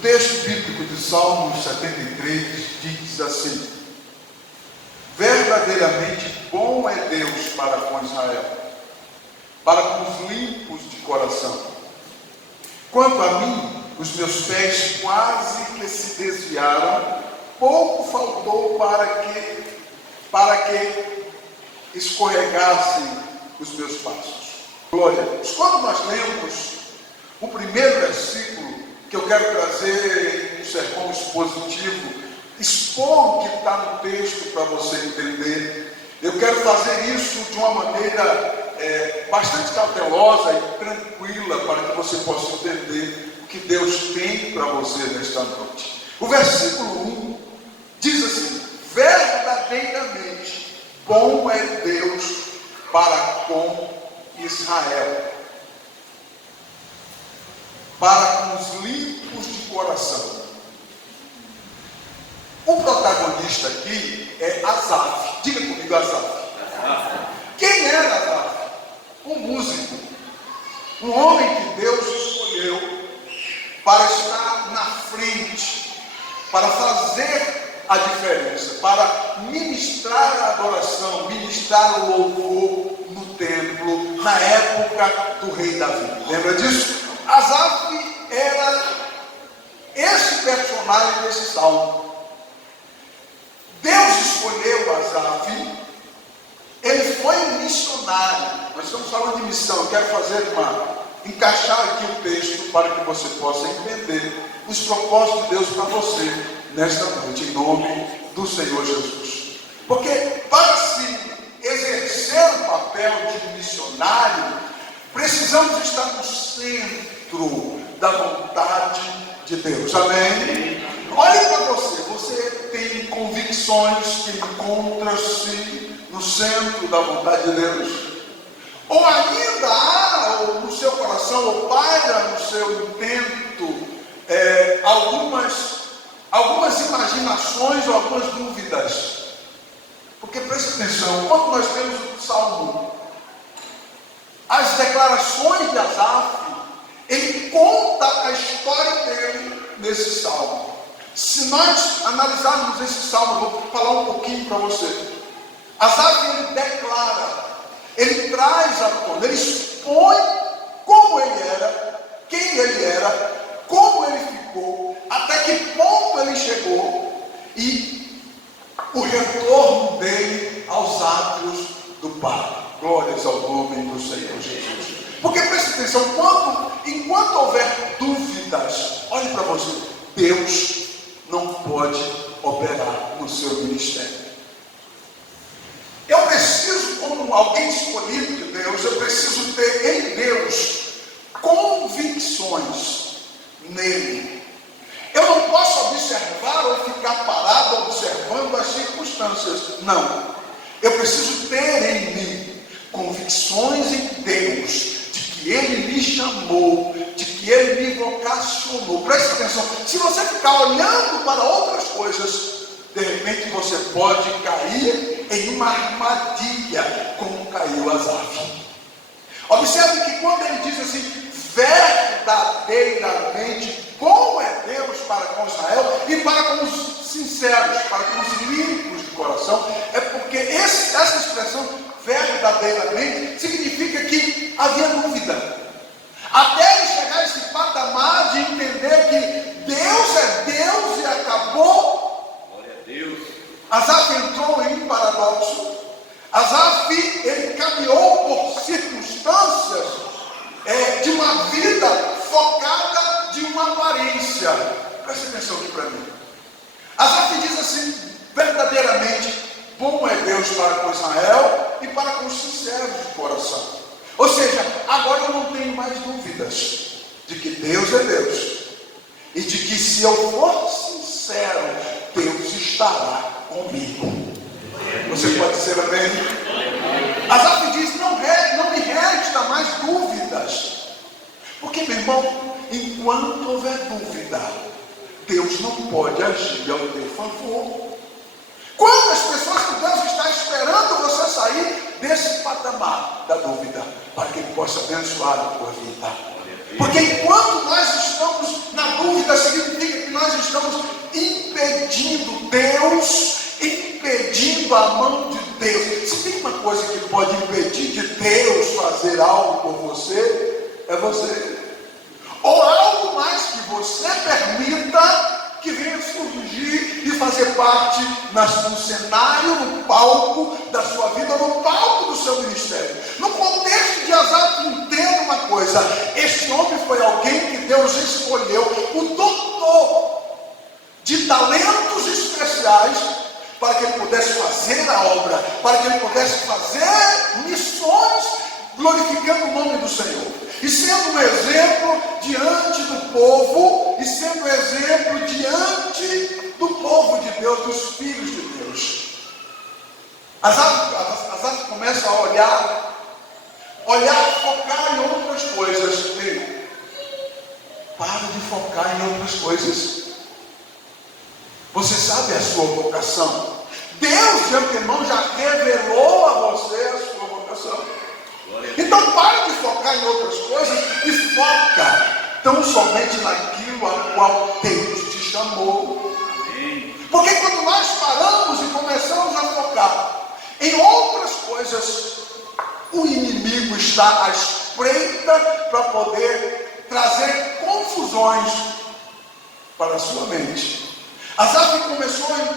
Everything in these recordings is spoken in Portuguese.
texto bíblico de Salmos 73 diz assim: verdadeiramente bom é Deus para com Israel, para com os limpos de coração. Quanto a mim, os meus pés quase que se desviaram, pouco faltou para que escorregassem os meus passos. Glória a Deus. Quando nós lemos o primeiro versículo que eu quero trazer em um sermão expositivo, expor o que está no texto para você entender, eu quero fazer isso de uma maneira bastante cautelosa e tranquila, para que você possa entender o que Deus tem para você nesta noite. O versículo 1 diz assim: verdadeiramente bom é Deus para com Israel, para com os limpos de coração. O protagonista aqui é Asaf. Diga comigo, Asaf. Quem era Asaf? Um músico, um homem que Deus escolheu para estar na frente, para fazer a diferença, para ministrar a adoração, ministrar o louvor no templo, na época do rei Davi. Lembra disso? Asaf era esse personagem desse salmo. Deus escolheu Asaf, ele foi um missionário. Nós estamos falando de missão, eu quero encaixar aqui o texto para que você possa entender os propósitos de Deus para você nesta noite, em nome do Senhor Jesus. Porque para se exercer o papel de missionário, precisamos estar no centro da vontade de Deus. Amém? Olhe para você. Você tem convicções que encontram-se no centro da vontade de Deus? Ou ainda há no seu coração, ou paira no seu intento, algumas imaginações ou algumas dúvidas? Porque preste atenção, quando nós temos o Salmo, as declarações de Asaf, ele conta a história dele nesse salmo. Se nós analisarmos esse salmo, eu vou falar um pouquinho para você. Asaf, ele declara, ele traz à tona, ele expõe como ele era, quem ele era, como ele ficou, até que ponto ele chegou e o retorno dele aos átrios do Pai. Glórias ao nome do Senhor Jesus. Porque preste atenção, enquanto houver dúvidas, olhe para você, Deus não pode operar no seu ministério. Eu preciso, como alguém escolhido de Deus, eu preciso ter em Deus convicções nele. Eu não posso observar ou ficar parado observando as circunstâncias. Não. Eu preciso ter em mim convicções em Deus, de que Ele me chamou, de que Ele me vocacionou. Preste atenção, se você ficar olhando para outras coisas, de repente você pode cair em uma armadilha, como caiu Asaf. Observe que quando ele diz assim, verdadeiramente bom é Deus para com Israel e para com os sinceros, para com os limpos de coração, é porque essa expressão verdadeiramente significa que havia dúvida. Até ele chegar a esse patamar de entender que Deus é Deus e acabou. Glória a Deus. Asaf entrou em um paradoxo. Asaf, ele caminhou por circunstâncias de uma vida focada de uma aparência. Preste atenção aqui para mim. Asaf diz assim, verdadeiramente bom é Deus para com Israel e para com os sinceros de coração. Ou seja, agora eu não tenho mais dúvidas de que Deus é Deus e de que se eu for sincero, Deus estará comigo. Você pode dizer amém? Asaf diz, não me resta mais dúvidas. Porque, meu irmão, enquanto houver dúvida, Deus não pode agir ao teu favor. Quantas pessoas que Deus está esperando você sair desse patamar da dúvida, para que Ele possa abençoar a tua vida? Porque enquanto nós estamos na dúvida, significa estamos impedindo Deus, impedindo a mão de Deus. Se tem uma coisa que pode impedir de Deus fazer algo por você, é você. Ou algo mais que você permita que venha surgir e fazer parte no cenário, no palco da sua vida, no palco do seu ministério. No contexto de Asaf, entenda uma coisa: este homem foi alguém que Deus escolheu, o doutor de talentos especiais, para que ele pudesse fazer a obra, para que ele pudesse fazer missões, glorificando o nome do Senhor. E sendo um exemplo diante do povo, e sendo um exemplo diante do povo de Deus, dos filhos de Deus. Asaf começa a olhar, focar em outras coisas. Ei, para de focar em outras coisas. Você sabe a sua vocação. Deus de antemão já revelou a você a sua vocação. Então pare de focar em outras coisas e foca tão somente naquilo a qual Deus te chamou. Porque quando nós paramos e começamos a focar em outras coisas, o inimigo está à espreita para poder trazer confusões para a sua mente. Asaf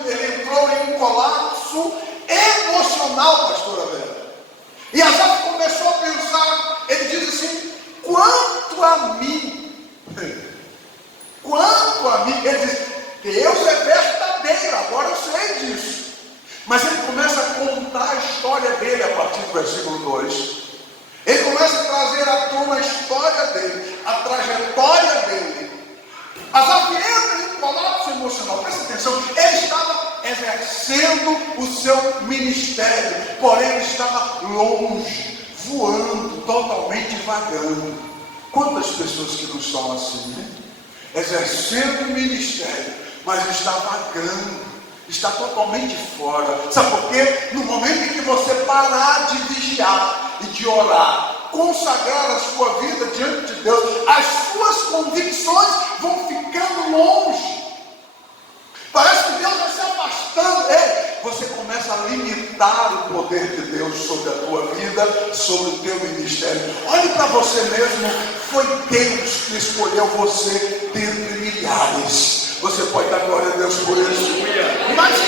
ele entrou em um colapso emocional, pastora Vera. E Asaf começou a pensar, ele diz assim: quanto a mim, ele diz, Deus é verdadeiro, agora eu sei disso. Mas ele começa a contar a história dele a partir do versículo 2. Ele começa a trazer à tona a história dele, a trajetória dele. Asaf entra em colapso emocional, presta atenção, ele estava exercendo o seu ministério, porém ele estava longe, voando, totalmente vagando. Quantas pessoas que não são assim, né? Exercendo o ministério, mas está vagando, está totalmente fora. Sabe por quê? No momento em que você parar de vigiar e de orar, consagrar a sua vida diante de Deus, as suas convicções vão ficando longe. Parece que Deus vai se afastando. Você começa a limitar o poder de Deus sobre a tua vida, sobre o teu ministério. Olhe para você mesmo. Foi Deus que escolheu você dentre milhares. Você pode dar glória a Deus por isso. Mas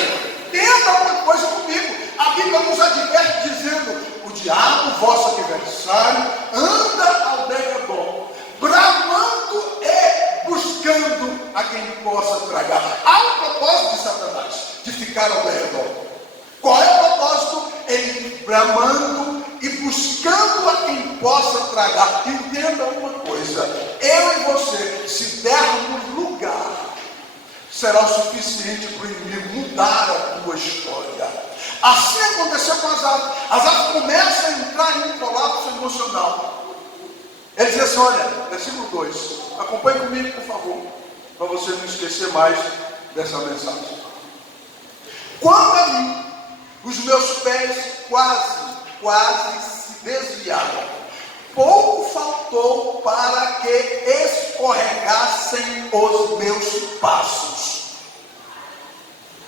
entenda uma coisa comigo. A Bíblia nos adverte dizendo: o diabo, vosso adversário, anda ao derredor, bramando e buscando a quem possa tragar. Há um propósito de Satanás, de ficar ao derredor. Qual é o propósito? Ele bramando e buscando a quem possa tragar. Entenda uma coisa: eu e você, se dermos lugar, será o suficiente para o inimigo mudar a tua história. Assim aconteceu com Asaf. Asaf começa a entrar em um colapso emocional. Ele diz assim, olha, versículo 2, acompanhe comigo, por favor, para você não esquecer mais dessa mensagem. Quanto a mim, os meus pés quase se desviaram. Pouco faltou para que escorregassem os meus passos.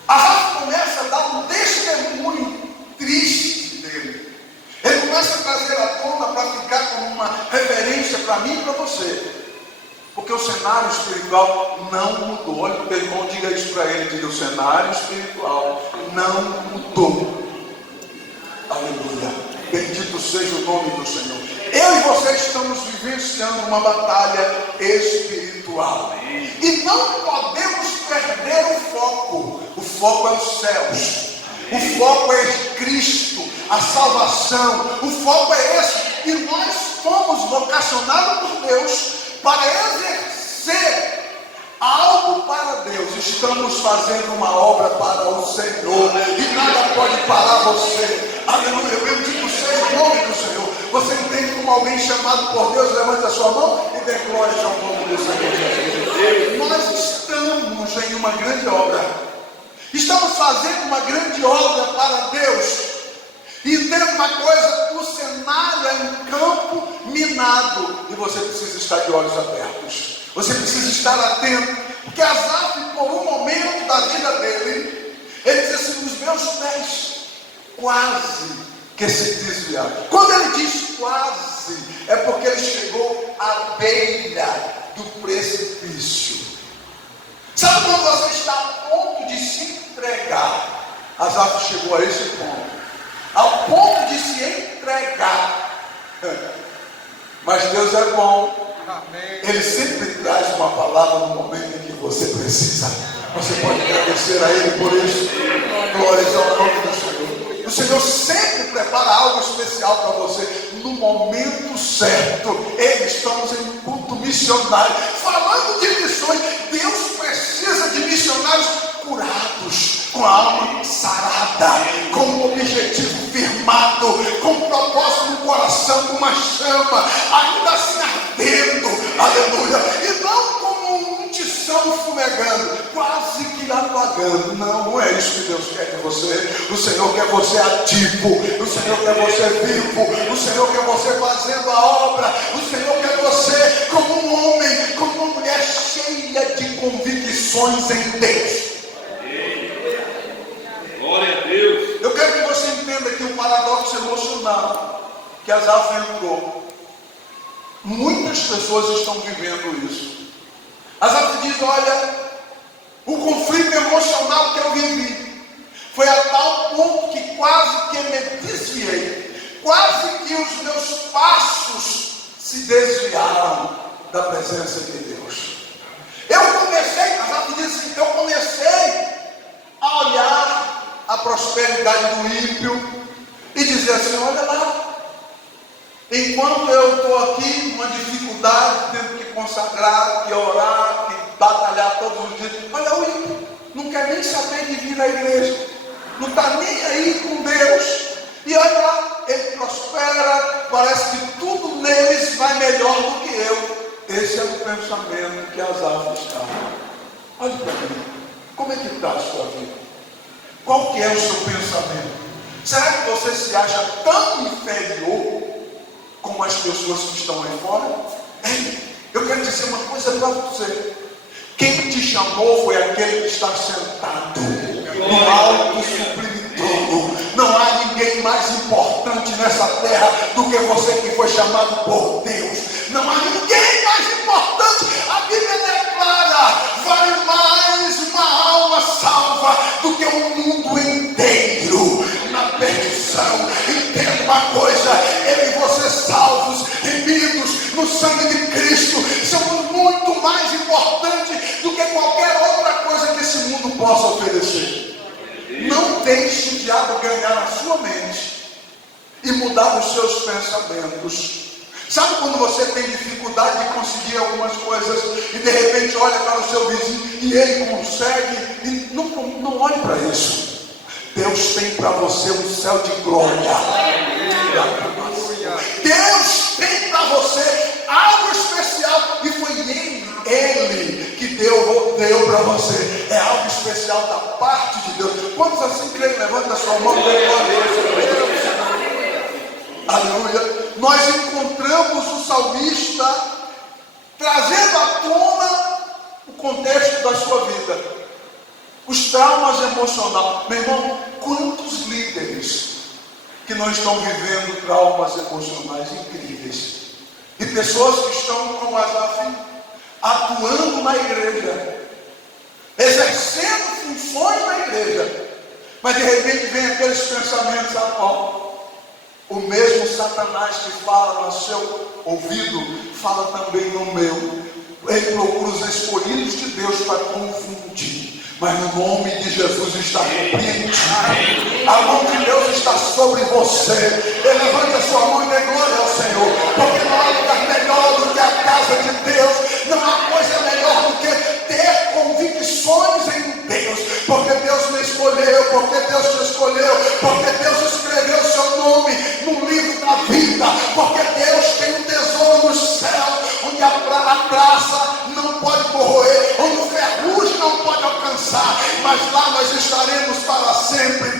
Asaf começa a dar um testemunho triste dele. Ele começa a trazer à tona para ficar como uma referência para mim e para você. Porque o cenário espiritual não mudou. Olha o teu irmão, diga isso para ele. Diga: o cenário espiritual não mudou. Aleluia. Bendito seja o nome do Senhor. Eu e você estamos vivenciando uma batalha espiritual. E não podemos perder o foco. O foco é os céus. O foco é Cristo, a salvação. O foco é esse. E nós fomos vocacionados por Deus para exercer algo para Deus. Estamos fazendo uma obra para o Senhor. E nada pode parar você. Aleluia. Bendito seja o nome do Senhor. Você entende como alguém chamado por Deus? Levante a sua mão e dê glória ao nome do Senhor. Nós estamos em uma grande obra. Estamos fazendo uma grande obra para Deus. E entenda uma coisa: o cenário é um campo minado. E você precisa estar de olhos abertos. Você precisa estar atento. que Asaf, por um momento da vida dele, ele diz assim: os meus pés quase que se desviaram. Quando ele diz quase, é porque ele chegou à beira do precipício. Sabe quando você está a ponto de se entregar? Asaf chegou a esse ponto, ao ponto de se entregar. Mas Deus é bom. Ele sempre traz uma palavra no momento em que você precisa. Você pode agradecer a Ele por isso. Glórias ao nome do Senhor. O Senhor sempre prepara algo especial para você no momento certo. Estamos em culto missionário, falando de missões. Deus precisa de missionários curados, com a alma sarada, com um objetivo firmado, com um propósito no coração, com uma chama ainda assim ardendo, aleluia, e não como um tição fumegando, quase que apagando. Não é isso que Deus quer de você. O Senhor quer você ativo, o Senhor quer você vivo, o Senhor quer você fazendo a obra, o Senhor quer você como um homem, como uma mulher cheia de convicções em Deus. Glória a Deus. Eu quero que você entenda que o paradoxo emocional que Asaf entrou, muitas pessoas estão vivendo isso. Asaf diz: olha, o conflito emocional que eu vivi foi a tal ponto que quase que me desviei, quase que os meus passos se desviaram da presença de Deus. Eu comecei, Asaf diz assim, eu comecei a olhar a prosperidade do ímpio e dizer assim: olha lá, enquanto eu estou aqui numa dificuldade, tendo que consagrar, que orar, que batalhar todos os dias, olha o ímpio, não quer nem saber de vir à igreja, não está nem aí com Deus, e olha lá, ele prospera, parece que tudo neles vai melhor do que eu. Esse é o pensamento que Asaf está. Olha para mim, como é que está a sua vida? Qual que é o seu pensamento? Será que você se acha tão inferior como as pessoas que estão aí fora? Eu quero dizer uma coisa para você. Quem te chamou foi aquele que está sentado no alto e sublime trono. Não há ninguém mais importante nessa terra do que você que foi chamado por Deus. Não há ninguém mais importante. A Bíblia declara: vale mais uma alma salva do que o mundo inteiro na perdição. Entenda uma coisa: eu e você salvos, remidos no sangue de Cristo, somos muito mais importantes do que qualquer outra coisa que esse mundo possa oferecer. Não deixe o diabo ganhar a sua mente e mudar os seus pensamentos. Sabe quando você tem dificuldade de conseguir algumas coisas e de repente olha para o seu vizinho e ele consegue, e não olhe para isso. Deus tem para você um céu de glória. Deus tem para você algo especial, e foi Ele que deu para você. É algo especial da parte de Deus. Quantos assim creem? Levanta a sua mão e dê glória a Deus. Aleluia. Nós encontramos o salmista trazendo à tona o contexto da sua vida, os traumas emocionais. Meu irmão, quantos líderes que não estão vivendo traumas emocionais incríveis, e pessoas que estão como Asaf, atuando na igreja, exercendo funções na igreja, mas de repente vem aqueles pensamentos: o mesmo Satanás que fala no seu ouvido, fala também no meu. Ele procura os escolhidos de Deus para confundir, mas no nome de Jesus está repreendido. A mão de Deus está sobre você. Levante a sua mão e dê glória ao Senhor, porque não há lugar melhor do que a casa de Deus. Não há coisa melhor do que ter convicções em Deus, porque Deus me escolheu, porque Deus te escolheu, porque Deus escreveu o seu nome no livro da vida, porque Deus tem um tesouro no céu, onde a traça não pode corroer, onde o ferrugem não pode alcançar, mas lá nós estaremos para sempre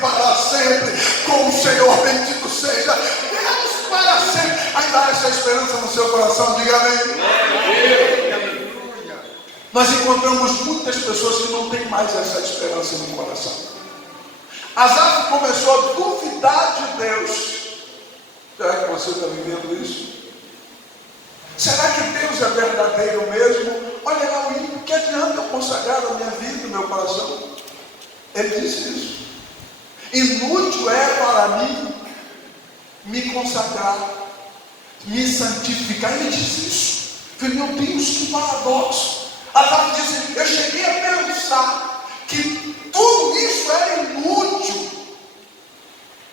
com o Senhor. Bendito seja Deus para sempre. Ainda há essa esperança no seu coração, diga amém. nós encontramos muitas pessoas que não têm mais essa esperança no coração. Asaf começou a duvidar de Deus. Será que você está vivendo isso? Será que Deus é verdadeiro mesmo? Olha lá o ímpio, que adianta eu consagrar a minha vida, o meu coração? Ele disse isso. Inútil é para mim me consagrar, me santificar. Ele disse isso. Falei, meu Deus, que paradoxo. Asaf disse, eu cheguei a pensar que tudo isso era inútil,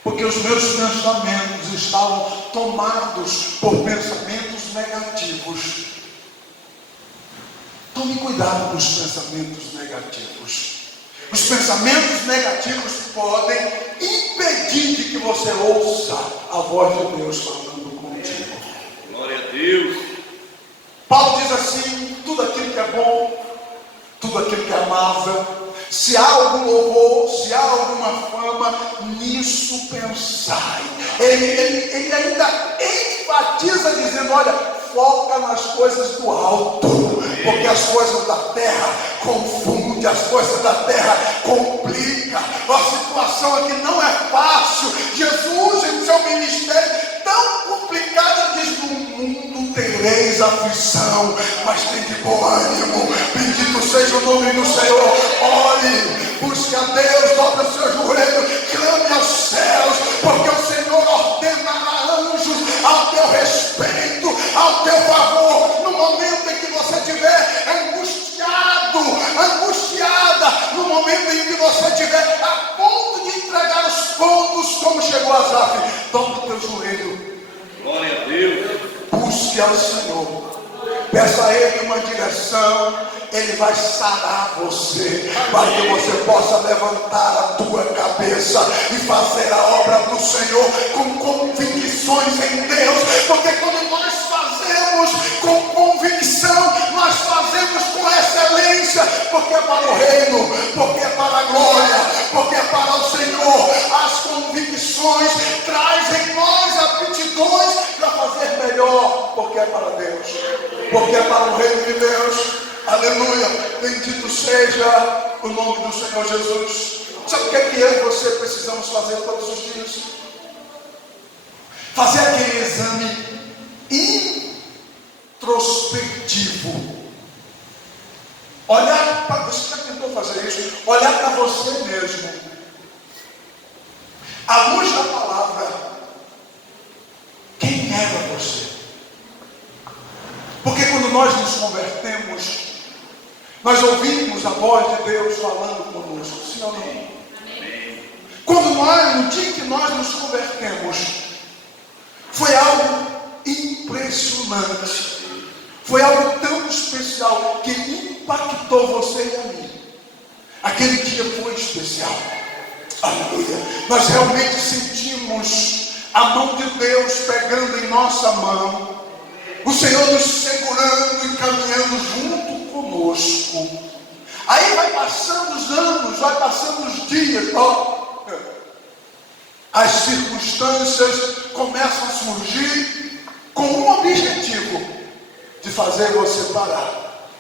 porque os meus pensamentos estavam tomados por pensamentos negativos. Tome cuidado com os pensamentos negativos. Os pensamentos negativos podem impedir de que você ouça a voz de Deus falando contigo. Glória a Deus. Paulo diz assim, tudo aquilo que é bom, tudo aquilo que é amável, se há algum louvor, se há alguma fama, nisso pensai. Ele ainda enfatiza dizendo, olha, foca nas coisas do alto, porque as coisas da terra confundem, as coisas da terra complicam. A situação aqui não é fácil. Jesus, em seu ministério tão complicado, diz, no mundo tereis aflição, mas tem de bom ânimo. Bendito seja o nome do Senhor. Ore, busque a Deus, dobra o seu joelho, clame aos céus, porque o Senhor ordenará anjos ao teu respeito, ao teu favor, no momento em que você estiver angustiado, angustiada, no momento em que você estiver a ponto de entregar os pontos, como chegou Asaf. Dobra o teu joelho. Glória a Deus. Busque ao Senhor, peça a Ele uma direção. Ele vai sarar você, para que você possa levantar a tua cabeça e fazer a obra do Senhor com convicções em Deus. Porque quando nós fazemos com convicção, nós fazemos com excelência, porque é para o reino, porque é para a glória, porque é para o Senhor. As convicções trazem em nós aptidões para fazer melhor, porque é para Deus, porque é para o reino de Deus. Aleluia, bendito seja o nome do Senhor Jesus. Sabe o que é que eu e você precisamos fazer todos os dias? Fazer aquele exame introspectivo. Olhar para você, já tentou fazer isso? Olhar para você mesmo, à luz da palavra. Quem era você? Porque quando nós nos convertemos, nós ouvimos a voz de Deus falando conosco, sim ou não? Amém. Quando nós, no dia que nós nos convertemos, foi algo impressionante, foi algo tão especial que impactou você e a mim. Aquele dia foi especial. Aleluia. Nós realmente sentimos a mão de Deus pegando em nossa mão, o Senhor nos segurando e caminhando junto conosco. Aí vai passando os anos, vai passando os dias, as circunstâncias começam a surgir com um objetivo, de fazer você parar,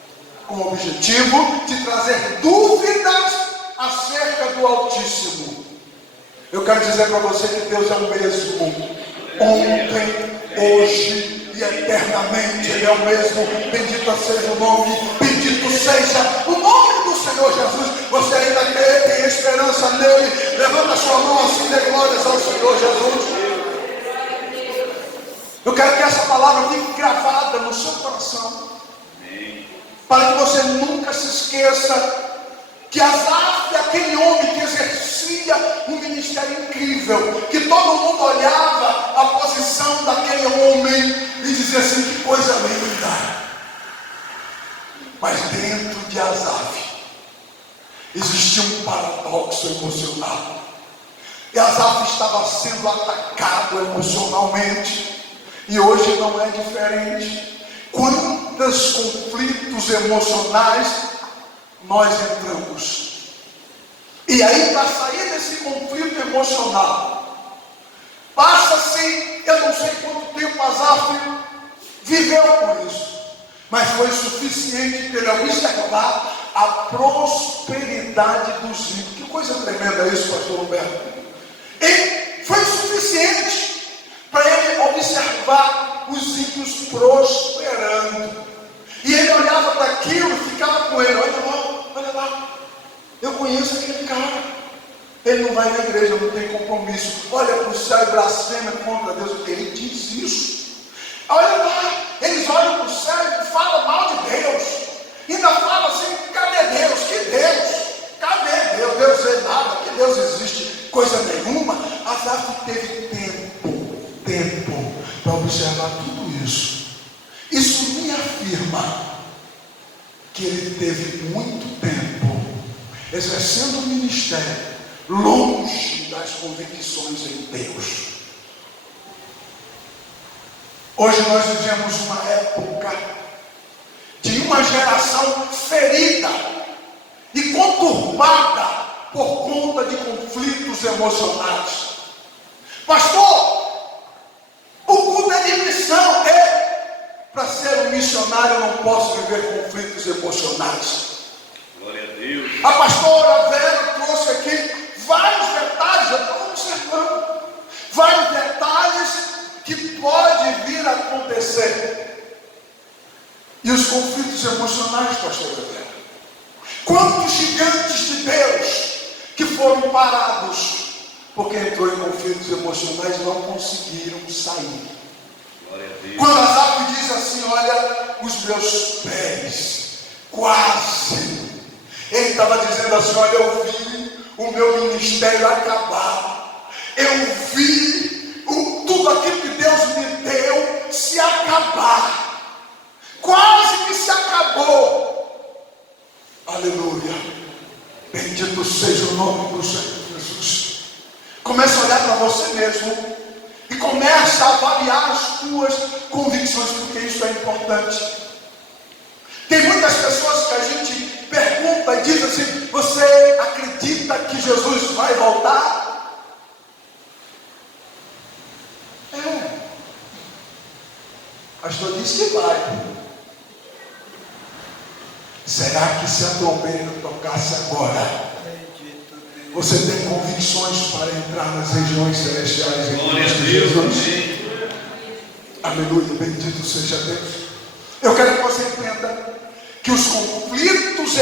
com o objetivo de trazer dúvidas acerca do Altíssimo. Eu quero dizer para você que Deus é o mesmo, ontem, hoje e eternamente. Ele é o mesmo. Bendito seja o nome, bendito seja o nome do Senhor Jesus. Você ainda tem esperança nele? Levanta a sua mão assim, dê glórias ao Senhor Jesus. Eu quero que essa palavra fique gravada no seu coração, para que você nunca se esqueça que Asaf é aquele homem que exercia um ministério incrível, que todo mundo olhava a posição daquele homem e dizia assim, que coisa linda. Mas dentro de Asaf existia um paradoxo emocional. E Asaf estava sendo atacado emocionalmente, e hoje não é diferente. Quantos conflitos emocionais nós entramos? E aí, para sair desse conflito emocional, passa-se, eu não sei quanto tempo Asaf viveu com isso, mas foi suficiente para ele observar a prosperidade dos ímpios. Que coisa tremenda isso, pastor Roberto. E foi suficiente para ele observar os ímpios prosperando. E ele olhava para aquilo e ficava com ele: olha lá, eu conheço aquele cara. Ele não vai na igreja, não tem compromisso. Olha para o céu e blasfema contra Deus. Ele diz isso. Olha lá, eles olham para o céu e falam mal de Deus. Ainda falam assim: cadê Deus? Que Deus? Cadê Deus? Deus é nada, que Deus existe coisa nenhuma. Asaf teve tempo para observar tudo isso. Isso me afirma que ele teve muito tempo exercendo o ministério longe das convicções em Deus. Hoje nós vivemos uma época de uma geração ferida e conturbada por conta de conflitos emocionais. Pastor, o culto é de missão. Para ser um missionário eu não posso viver conflitos emocionais. Glória a Deus. A pastora Vera trouxe aqui vários detalhes, eu estou observando, vários detalhes que pode vir a acontecer. E os conflitos emocionais, pastora Vera. Quantos gigantes de Deus que foram parados porque entrou em conflitos emocionais e não conseguiram sair. Glória a Deus. Quando Asaf diz assim: olha, os meus pés quase. Ele estava dizendo assim: olha, eu vi o meu ministério acabar. Eu vi tudo aquilo que Deus me deu se acabar. Quase que se acabou. Aleluia. Bendito seja o nome do Senhor Jesus. Comece a olhar para você mesmo e comece a avaliar as tuas convicções, porque isso é importante. Tem muitas pessoas que a gente pergunta e diz assim: você acredita que Jesus vai voltar? O pastor disse que vai. Será que se a trombeta tocasse agora, você tem convicções para entrar nas regiões celestiais em Cristo Jesus? Aleluia, bendito seja Deus. Eu quero que você entenda que os conflitos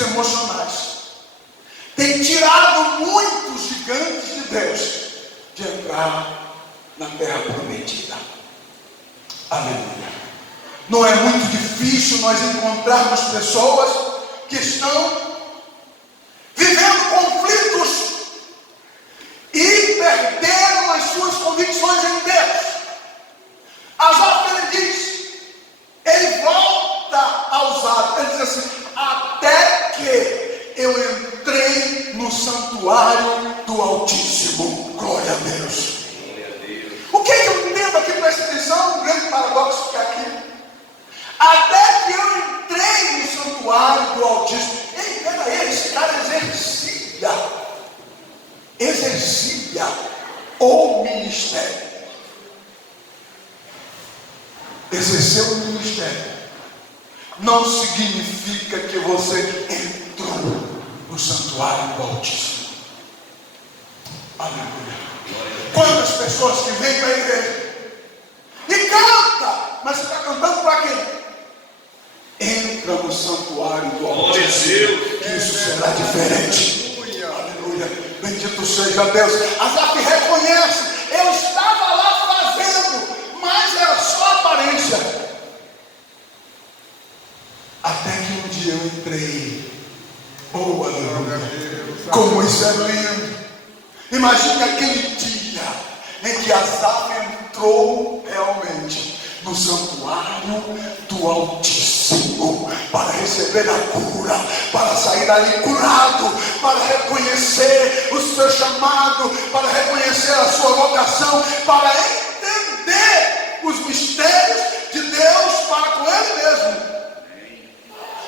emocionais têm tirado muitos gigantes de Deus de entrar na terra prometida. Aleluia. Não é muito difícil nós encontrarmos pessoas que estão vivendo conflitos e perderam as suas convicções em Deus. Asaf, ele diz, ele volta aos atos, ele diz assim: até que eu entrei no santuário do Altíssimo. Glória a Deus. O que eu entendo aqui, presta atenção, um grande paradoxo que é aqui. Até que eu entrei no santuário do Altíssimo. Ei, peraí, esse cara exercia o ministério. Exercer o ministério não significa que você entrou no santuário do Altíssimo. Aleluia. Quantas pessoas que vêm para a igreja e canta, mas você está cantando para quem? Entra no santuário do Altíssimo, que isso será diferente. Aleluia, bendito seja Deus. Asaf reconhece: eu estava lá fazendo, mas era só aparência. Até que um dia eu entrei. Oh, aleluia, como isso é lindo. Imagine aquele dia em que Asaf entrou realmente no santuário do Altíssimo para receber a cura, para sair dali curado, para reconhecer o seu chamado, para reconhecer a sua vocação, para entender os mistérios de Deus para com Ele mesmo.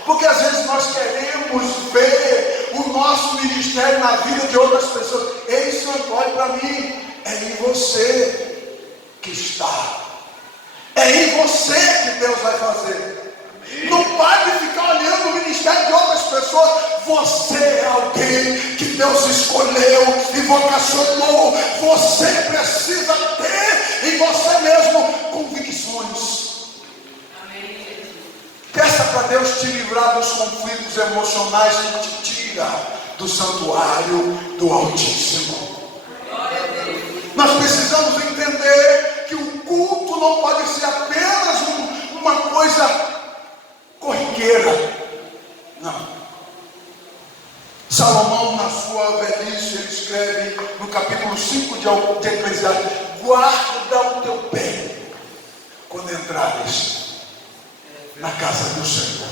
Porque às vezes nós queremos ver o nosso ministério na vida de outras pessoas. Ei, santo, olhe para mim. é em você que está. É em você que Deus vai fazer. Não pare de ficar olhando o ministério de outras pessoas. Você é alguém que Deus escolheu e vocacionou. Você precisa ter em você mesmo convicções. Peça para Deus te livrar dos conflitos emocionais que te tira do santuário do Altíssimo. Nós precisamos entender que o culto não pode ser apenas uma coisa corriqueira. Não. Salomão, na sua velhice, ele escreve no capítulo 5 de Eclesiastes: guarda o teu pé quando entrares na casa do Senhor.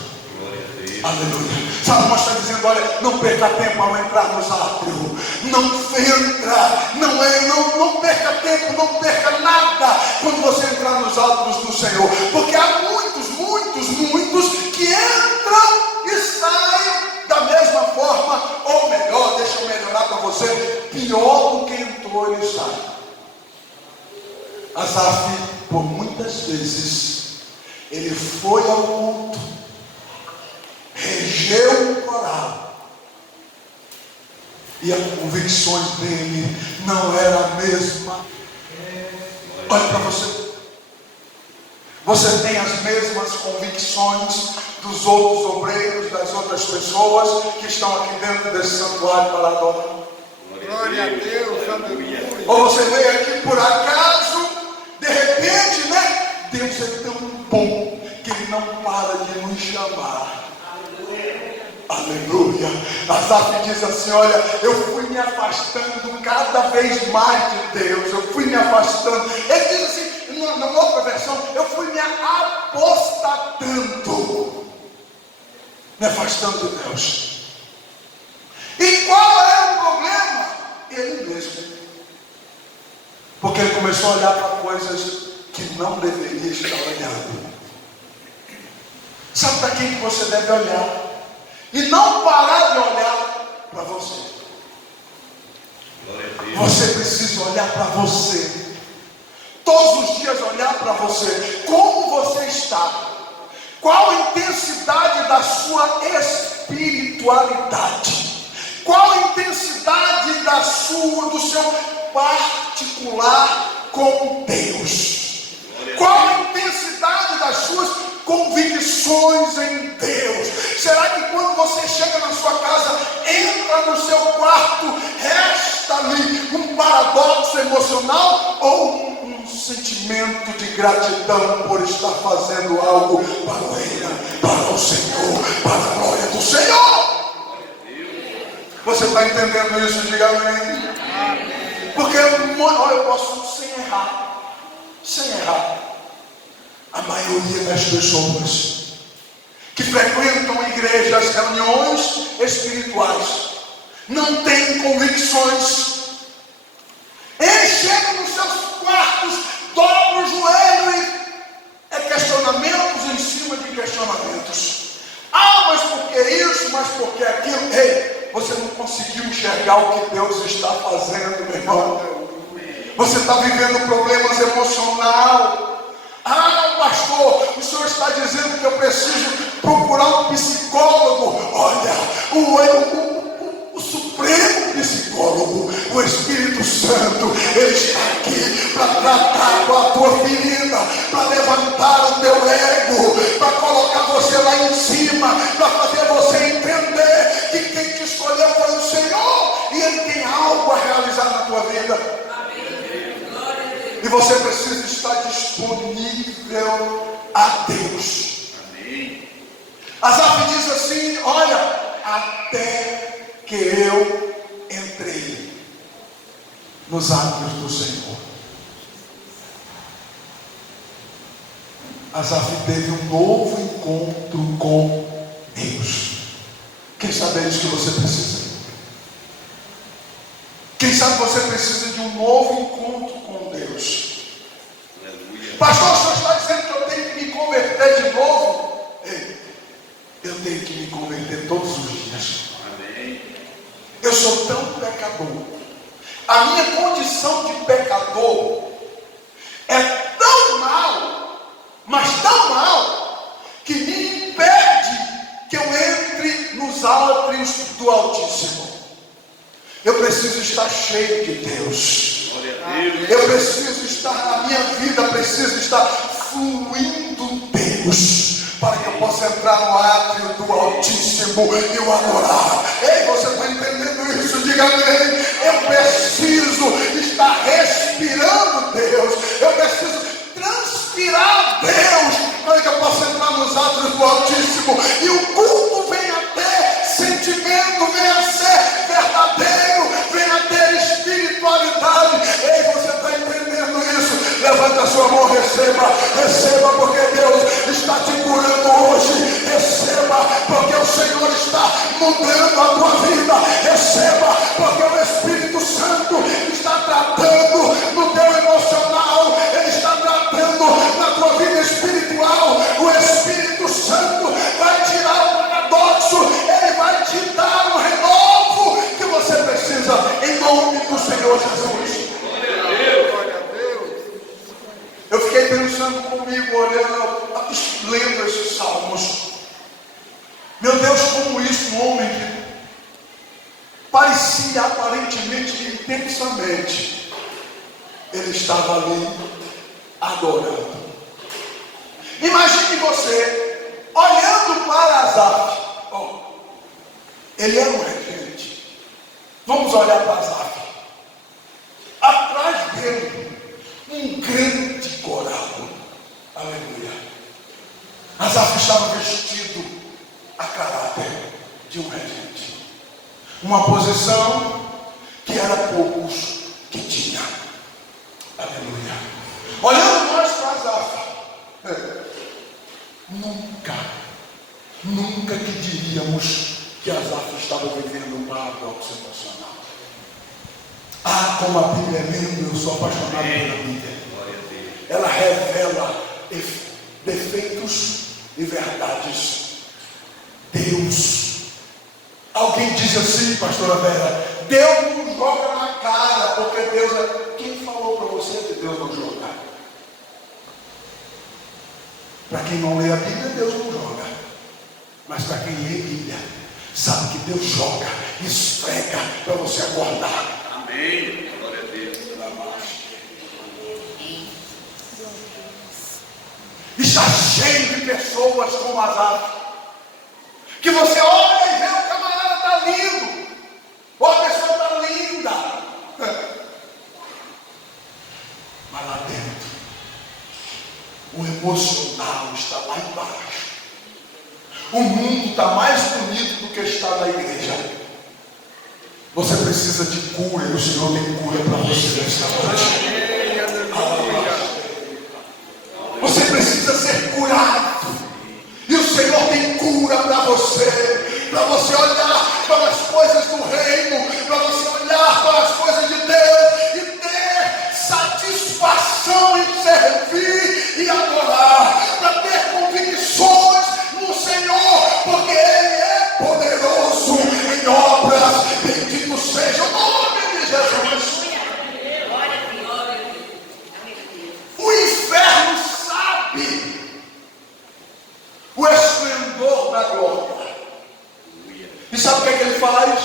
Aleluia. Salomão está dizendo: olha, não perca tempo ao entrar nos átrios. Não perca tempo, não perca nada quando você entrar nos átrios do Senhor. Porque há muitos que entram e saem da mesma forma, ou melhor, deixa eu melhorar para você, pior do que entrou, ele sai. Asaf, por muitas vezes, ele foi ao culto, regeu o coral, e as convicções dele não eram a mesma. Olha para você. Você tem as mesmas convicções dos outros obreiros, das outras pessoas que estão aqui dentro desse santuário para adorar. Glória a Deus, aleluia. Ou você veio aqui por acaso, de repente, né? Deus é tão bom que Ele não para de nos chamar. Aleluia. Asaf diz assim: olha, eu fui me afastando cada vez mais de Deus. Eu fui me afastando. Ele diz assim, na outra versão, eu fui me apostatando, me afastando de Deus. E qual era o problema? Ele mesmo. Porque ele começou a olhar para coisas que não deveria estar olhando. Sabe para quem que você deve olhar? E não parar de olhar para você. Você precisa olhar para você. Todos os dias olhar para você. Como você está? Qual a intensidade da sua espiritualidade? Qual a intensidade do seu particular com Deus? Qual a intensidade das suas convicções em Deus? Será que quando você chega na sua casa, entra no seu quarto, resta ali um paradoxo emocional ou um sentimento de gratidão por estar fazendo algo para o reino, para o Senhor, para a glória do Senhor? Você está entendendo isso? Diga amém. Porque eu posso sem errar. A maioria das pessoas que frequentam igrejas, reuniões espirituais, não tem convicções. Eles chegam nos seus quartos, dobram o joelho e é questionamentos em cima de questionamentos. Ah, mas por que isso? Mas por que aquilo? Ei, você não conseguiu enxergar o que Deus está fazendo, meu irmão. Você está vivendo problemas emocionais. Ah, pastor, o senhor está dizendo que eu preciso procurar um psicólogo. Olha, o supremo psicólogo, o Espírito Santo, ele está aqui para tratar com a tua ferida, para levantar o teu ego, para colocar você lá em cima, para fazer você entender que quem te escolheu foi o Senhor e Ele tem algo a realizar na tua vida. E você precisa estar disponível a Deus. Amém. Asaf diz assim: olha, até que eu entrei nos átrios do Senhor. Asaf teve um novo encontro com Deus. Quem sabe é isso que você precisa? Quem sabe você precisa de um novo encontro com Deus? Pastor, o senhor está dizendo que eu tenho que me converter de novo? Ei, eu tenho que me converter todos os dias. Amém. Eu sou tão pecador A minha condição de pecador é tão mal, mas tão mal, que me impede que eu entre nos átrios do Altíssimo. Eu preciso estar cheio de Deus. Eu preciso estar, a minha vida precisa estar fluindo Deus, para que eu possa entrar no átrio do Altíssimo e o adorar. Ei, você está entendendo isso? Diga amém. Eu preciso estar respirando Deus. Eu preciso transpirar Deus, para que eu possa entrar nos átrios do Altíssimo. E o culto vem a ter sentimento, vem a ser verdadeiro, vem a ter espiritualidade. Ei, você está entendendo isso? Levanta a sua mão, receba, receba, porque Deus está te curando hoje. Receba, porque o Senhor está mudando a tua vida. Receba, porque o Espírito Santo está tratando no teu emocional, Ele está tratando na tua vida espiritual. O Espírito Santo vai tirar o paradoxo, Ele vai te dar o renovo que você precisa, em nome do Senhor Jesus. Eu fiquei pensando comigo, olhando, lendo esses salmos. Meu Deus, como isso, um homem que parecia aparentemente intensamente, ele estava ali adorando. Imagine você olhando para Asaf. Ele era um regente. Vamos olhar para Asaf. Atrás dele, um grande coral. Aleluia. Asaf estava vestido a caráter de um regente. Uma posição que era poucos que tinha. Aleluia. Olhando nós para Asaf, nunca que diríamos que Asaf estava vivendo um paradoxo emocional. Ah, como a Bíblia é linda, eu sou apaixonado pela Bíblia. Ela revela defeitos e verdades. Deus. Alguém diz assim, pastora Vera, Deus não joga na cara, porque Deus é... Quem falou para você que Deus não joga? Para quem não lê a Bíblia, Deus não joga. Mas para quem lê a Bíblia, sabe que Deus joga, esfrega para você acordar. Amém. Glória a Deus. Está cheio de pessoas como Asaf, que você olha e vê o camarada está lindo, ou a pessoa está linda, mas lá dentro o emocional está lá embaixo. O mundo está mais bonito do que está na igreja. Você precisa de cura, e o Senhor tem cura para você nesta noite. Você precisa ser curado, e o Senhor tem cura para você olhar para as coisas do reino, para você olhar para as coisas de Deus e ter satisfação em servir e adorar, para ter convicções no Senhor, porque Ele é poderoso em obras. Bendito seja o nome de Jesus. O inferno sabe o esplendor da glória. E sabe o que é que ele faz?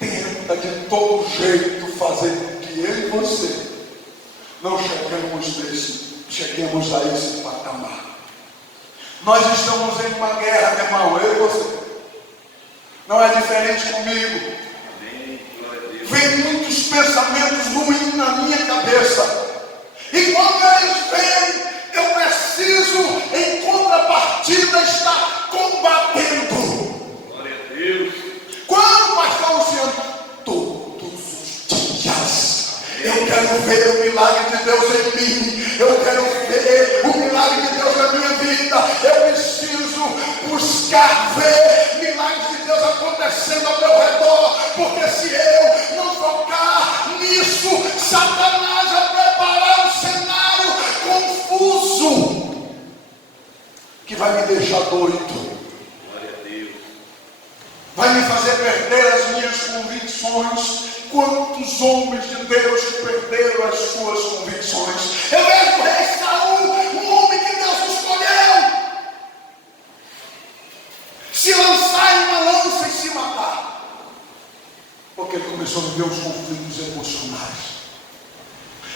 Tenta de todo jeito fazer com que eu e você não cheguemos a esse patamar. Nós estamos em uma guerra, meu irmão, eu e você. Não é diferente comigo. Vem muitos pensamentos ruins na minha cabeça. E quando eles vêm, eu preciso, em contrapartida, estar combatendo. Glória a Deus. Quando, pastor Luciano? Todos os dias. Eu quero ver o milagre de Deus em mim. Eu quero ver o milagre de Deus na minha vida. Eu preciso buscar ver milagres de Deus acontecendo ao meu redor. Porque se eu não focar nisso, Satanás vai preparar um cenário confuso que vai me deixar doido. Glória a Deus. Vai me fazer perder as minhas convicções quantos homens de Deus que perderam as suas convicções. Eu vejo o rei Saul, um homem que Deus escolheu, se lançar em uma lança e se matar, porque ele começou a viver os conflitos emocionais.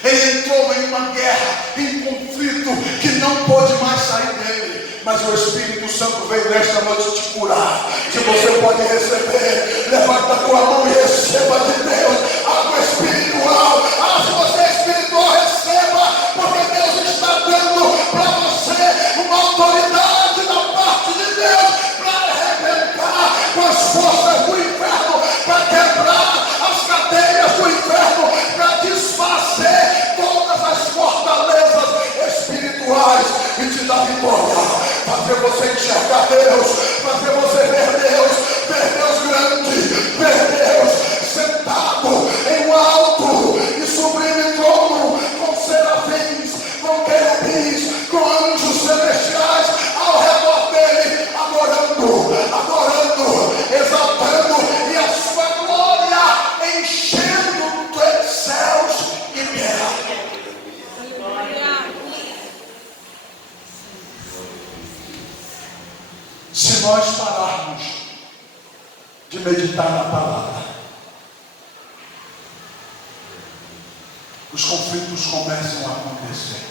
Ele entrou em uma guerra, em um conflito que não pôde mais sair dele. Mas o Espírito Santo veio nesta noite te curar. Se você pode receber, levanta a tua mão e receba de Deus algo espiritual. Se você é espiritual, receba, porque Deus está dando para você uma autoridade da parte de Deus para arrebentar com as forças do inferno, para quebrar as cadeias do inferno, para desfazer todas as fortalezas espirituais e te dar vitória. Fazer você enxergar Deus, fazer você ver Deus grande, ver Deus sentado em um alto e sublime trono, com serafins, com querubins, com anjos celestiais ao redor dele, adorando, exaltando, e a sua glória enchendo dos céus e terra. Se nós pararmos de meditar na palavra, os conflitos começam a acontecer.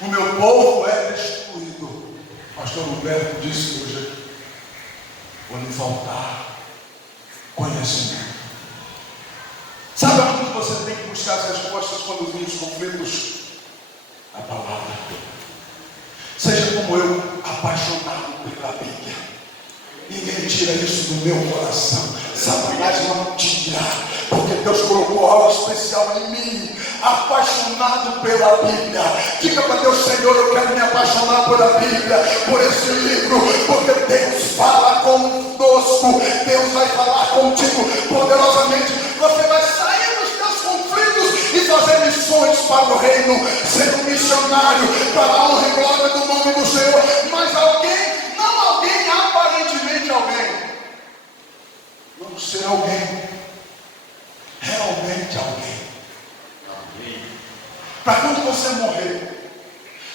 O meu povo é destruído. Pastor Humberto disse hoje: vou lhe faltar conhecimento. Sabe onde você tem que buscar as respostas quando vêm os conflitos? A palavra. Seja como eu, apaixonado pela Bíblia. Ninguém tira isso do meu coração. Satanás não tira, porque Deus colocou algo especial em mim. Apaixonado pela Bíblia. Diga para Deus: Senhor, eu quero me apaixonar pela Bíblia, por esse livro, porque Deus fala conosco. Deus vai falar contigo poderosamente. Você vai sair dos teus conflitos e fazer missões para o reino, ser um missionário para a honra e glória do nome do Senhor. Mas alguém, não alguém, aparentemente alguém, não ser alguém, realmente alguém. Para quando você morrer,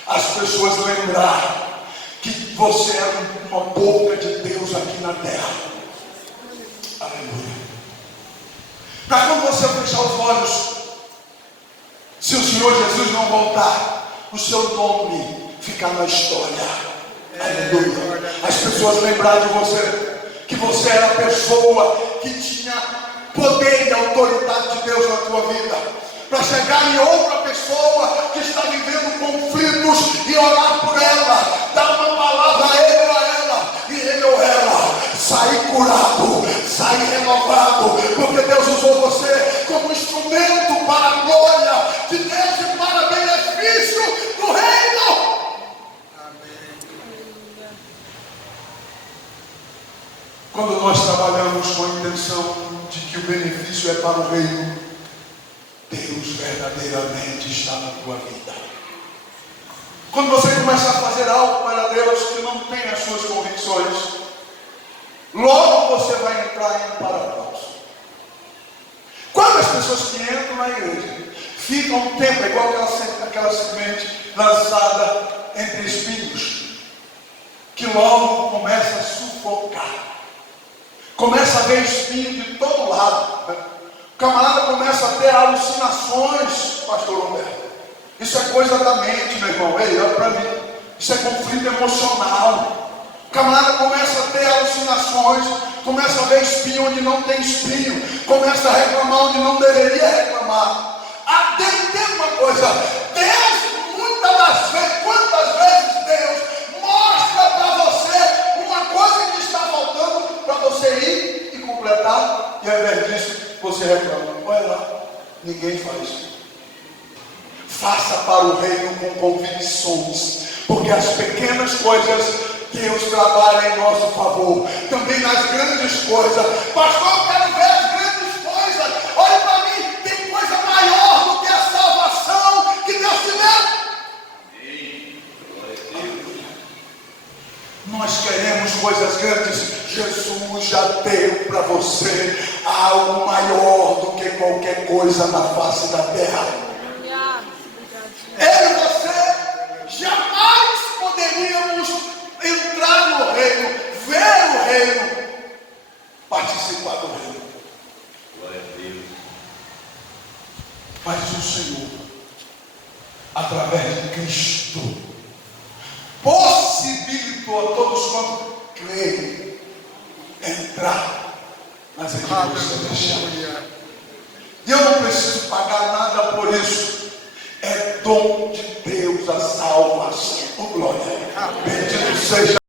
as pessoas lembrarem que você era uma boca de Deus aqui na terra. Aleluia. Para quando você fechar os olhos, se o Senhor Jesus não voltar, o seu nome ficar na história. Aleluia. As pessoas lembrarem de você, que você era a pessoa que tinha poder e autoridade de Deus na tua vida. Para chegar em outra pessoa que está vivendo conflitos e orar por ela, dar uma palavra a ele ou a ela, e ele ou ela sair curado, sair renovado, porque Deus usou você como instrumento para a glória de Deus e para benefício do reino. Quando nós trabalhamos com a intenção de que o benefício é para o reino, Deus verdadeiramente está na tua vida. Quando você começa a fazer algo para Deus que não tem as suas convicções, logo você vai entrar em um paradoxo. Quando as pessoas que entram na igreja ficam um tempo, igual aquela semente lançada entre espinhos, que logo começa a sufocar, começa a ver espinho de todo lado, né? O camarada começa a ter alucinações, pastor Humberto. Isso é coisa da mente, meu irmão. Ei, olha para mim. Isso é conflito emocional. O camarada começa a ter alucinações, começa a ver espinho onde não tem espinho, começa a reclamar onde não deveria reclamar. Tem uma coisa, Deus, muitas das vezes, quantas vezes Deus mostra para você uma coisa que está faltando para você ir e completar, e ao invés disso, você reclama. Olha lá, ninguém faz. Faça para o reino com convicções, porque as pequenas coisas Deus trabalha em nosso favor. Também nas grandes coisas. Pastor, eu quero ver as grandes coisas. Olha para mim, tem coisa maior do que a salvação que Deus te deu. Nós queremos coisas grandes. Jesus já deu para você algo maior do que que qualquer coisa na face da terra. Eu e você jamais poderíamos entrar no reino, ver o reino, participar do reino. Glória a Deus. Mas o Senhor, através de Cristo, possibilitou a todos quantos creem entrar nas regiões celestiais. E eu não preciso pagar nada por isso. É dom de Deus a salvação. Oh, glória. Bendito seja